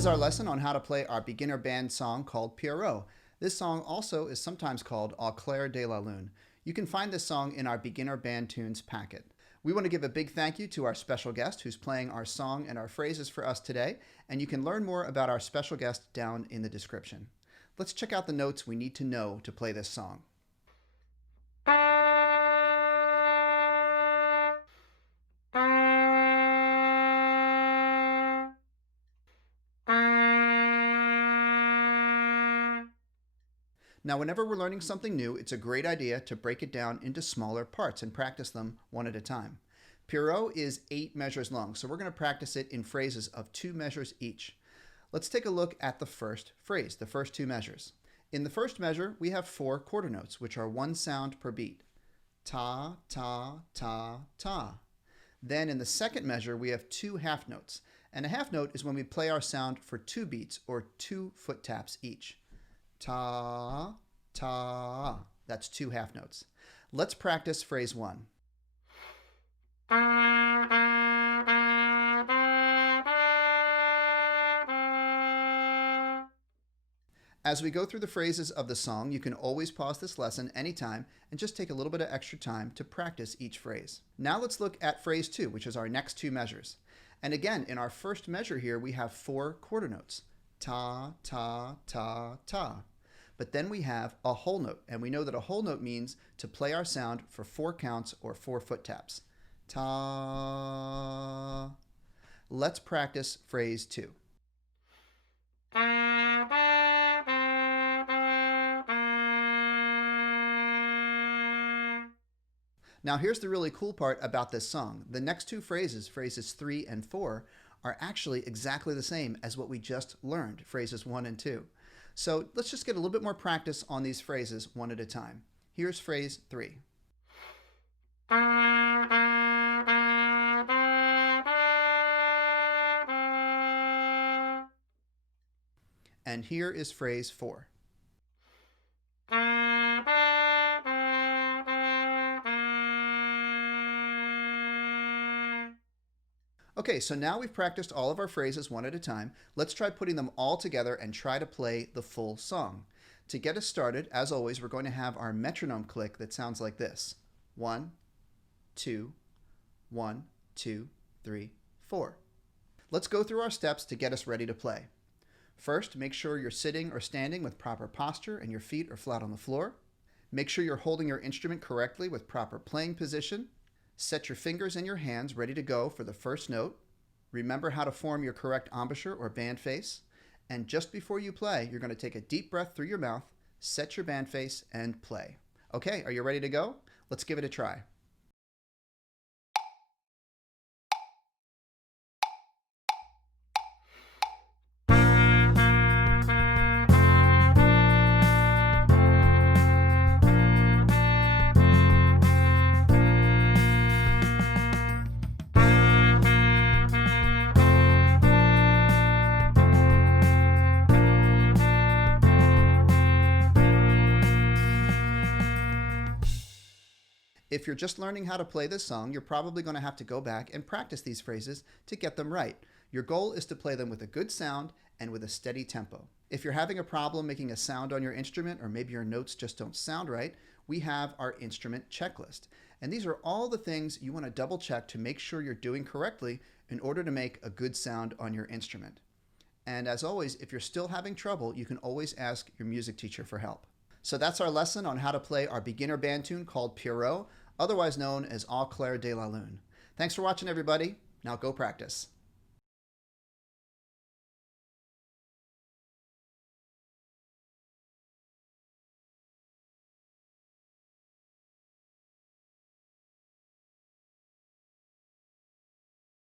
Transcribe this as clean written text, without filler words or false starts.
is our lesson on how to play our beginner band song called Pierrot. This song also is sometimes called Au clair de la lune. You can find this song in our beginner band tunes packet. We want to give a big thank you to our special guest who's playing our song and our phrases for us today, and you can learn more about our special guest down in the description. Let's check out the notes we need to know to play this song. Now, whenever we're learning something new, it's a great idea to break it down into smaller parts and practice them one at a time. Pierrot is 8 measures long, so we're going to practice it in phrases of 2 measures each. Let's take a look at the first phrase, the first 2 measures. In the first measure, we have 4 quarter notes, which are 1 sound per beat. Ta, ta, ta, ta. Then in the second measure, we have 2 half notes. And a half note is when we play our sound for 2 beats or 2 foot taps each. Ta, ta. That's 2 half notes. Let's practice phrase 1. As we go through the phrases of the song, you can always pause this lesson anytime and just take a little bit of extra time to practice each phrase. Now let's look at phrase 2, which is our next 2 measures. And again, in our first measure here, we have 4 quarter notes. Ta, ta, ta, ta. But then we have a whole note, and we know that a whole note means to play our sound for 4 counts or 4 foot taps. Ta. Let's practice phrase 2. Now here's the really cool part about this song. The next 2 phrases, phrases 3 and 4, are actually exactly the same as what we just learned, phrases 1 and 2. So let's just get a little bit more practice on these phrases one at a time. Here's phrase 3. And here is phrase 4. Okay, so now we've practiced all of our phrases one at a time. Let's try putting them all together and try to play the full song. To get us started, as always, we're going to have our metronome click that sounds like this. 1, 2, 1, 2, 3, 4. Let's go through our steps to get us ready to play. First, make sure you're sitting or standing with proper posture and your feet are flat on the floor. Make sure you're holding your instrument correctly with proper playing position. Set your fingers and your hands ready to go for the first note. Remember how to form your correct embouchure or band face. And just before you play, you're going to take a deep breath through your mouth, set your band face, and play. Okay, are you ready to go? Let's give it a try. If you're just learning how to play this song, you're probably going to have to go back and practice these phrases to get them right. Your goal is to play them with a good sound and with a steady tempo. If you're having a problem making a sound on your instrument, or maybe your notes just don't sound right, we have our instrument checklist. And these are all the things you want to double check to make sure you're doing correctly in order to make a good sound on your instrument. And as always, if you're still having trouble, you can always ask your music teacher for help. So that's our lesson on how to play our beginner band tune called Pierrot, otherwise known as Au clair de la lune. Thanks for watching, everybody. Now go practice.